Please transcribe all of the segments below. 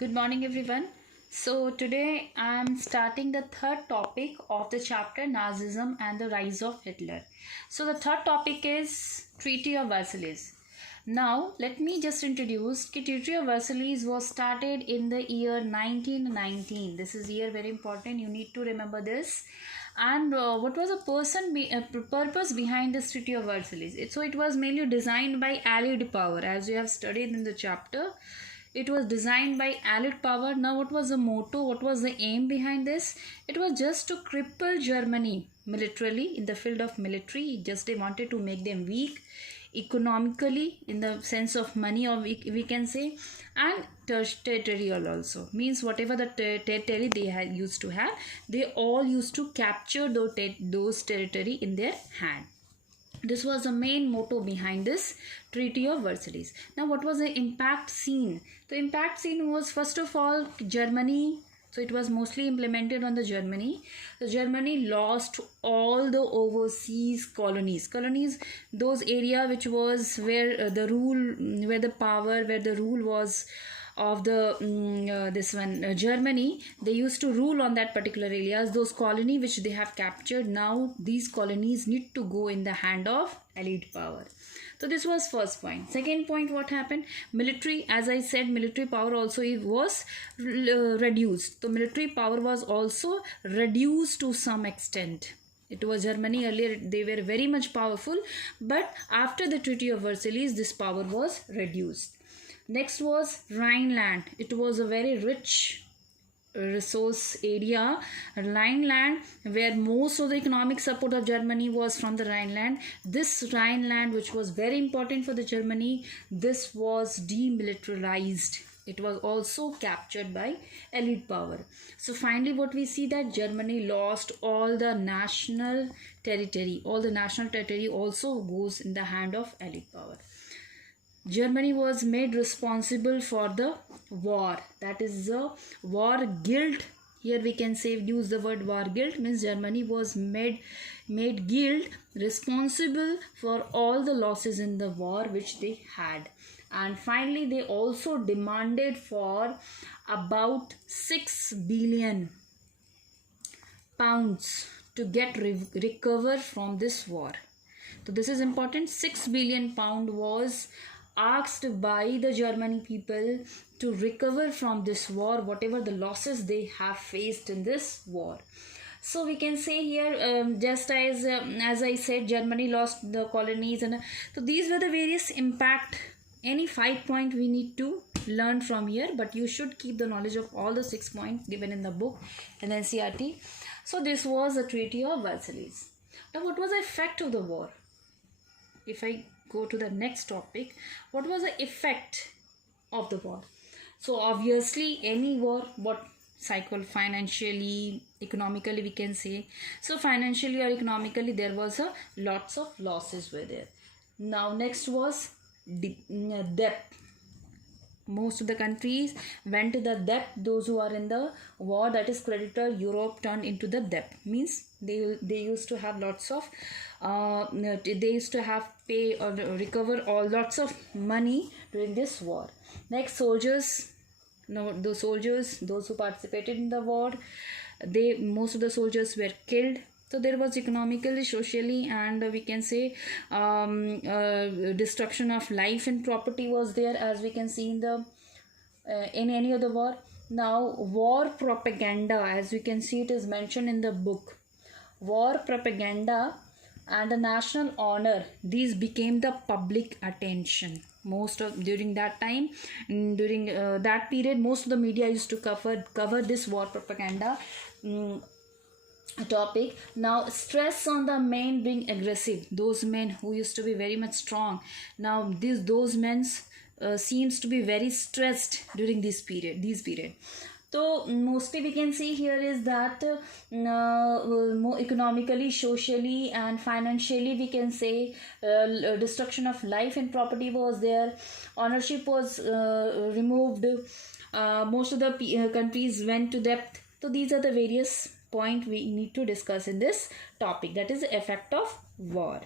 Good morning, everyone. So, today I'm starting the third topic of the chapter Nazism and the Rise of Hitler. So, the third topic is Treaty of Versailles. Now, let me just introduce the Treaty of Versailles was started in the year 1919. This is year very important. You need to remember this. And what was the purpose behind this Treaty of Versailles? It was mainly designed by Allied power, as we have studied in the chapter. It was designed by Allied power. Now, what was the motto? What was the aim behind this? It was just to cripple Germany militarily in the field of military. Just they wanted to make them weak economically in the sense of money, or we can say, and territorial also. Means whatever the territory they had used to have, they all used to capture those territory in their hand. This was the main motto behind this Treaty of Versailles. Now, what was the impact seen? The impact seen was, first of all, Germany. So it was mostly implemented on the Germany. The Germany lost all the overseas colonies. Colonies, those area which was where the rule was of the Germany. They used to rule on that particular areas. Those colony which they have captured, now these colonies need to go in the hand of Allied power. So this was first point. Second point, what happened? Military, as I said, military power also was reduced. So military power was also reduced to some extent. It was Germany earlier, they were very much powerful, but after the Treaty of Versailles, this power was reduced. Next was Rhineland. It was a very rich resource area, Rhineland, where most of the economic support of Germany was from the Rhineland. This Rhineland, which was very important for the Germany, this was demilitarized. It was also captured by Allied power. So finally what we see, that Germany lost all the national territory. All the national territory also goes in the hand of Allied power. Germany was made responsible for the war. That is the war guilt. Here we can say, use the word war guilt, means Germany was made guilt responsible for all the losses in the war which they had. And finally they also demanded for about 6 billion pounds to get recover from this war. So this is important. 6 billion pound was asked by the German people to recover from this war, whatever the losses they have faced in this war. So we can say here, just as I said, Germany lost the colonies, and so these were the various impact. Any 5 point we need to learn from here, but you should keep the knowledge of all the 6 points given in the book and NCERT. So this was the Treaty of Versailles. Now, what was the effect of the war? If I go to the next topic, what was the effect of the war? So obviously any war, what financially, economically we can say. So financially or economically there was a lots of losses were there. Now next was debt. Most of the countries went to the debt. Those who are in the war, that is creditor, Europe turned into the debt. Means they used to have lots of they used to have pay or recover all lots of money during this war. Next, soldiers. Now the soldiers, those who participated in the war, most of the soldiers were killed. So there was economically, socially, and we can say destruction of life and property was there, as we can see in the in any of the war. Now war propaganda, as we can see, it is mentioned in the book. War propaganda and the national honor, these became the public attention. Most of during that time, during that period, most of the media used to cover this war propaganda topic. Now stress on the men being aggressive, those men who used to be very much strong, now those men seems to be very stressed during this period. So mostly we can see here is that more economically, socially and financially we can say destruction of life and property was there. Ownership was removed. Most of the countries went to debt. So these are the various point we need to discuss in this topic, that is the effect of war.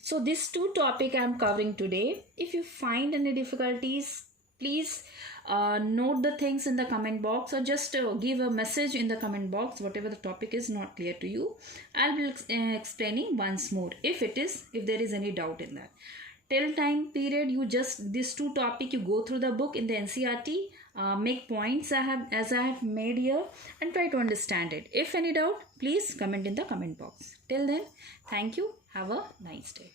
So these two topic I am covering today. If you find any difficulties, please note the things in the comment box, or just give a message in the comment box whatever the topic is not clear to you. I'll be explaining once more if there is any doubt in that. Till time period, you just this two topic, you go through the book in the NCERT, make points I have made here, and try to understand it. If any doubt, please comment in the comment box. Till then, thank you. Have a nice day.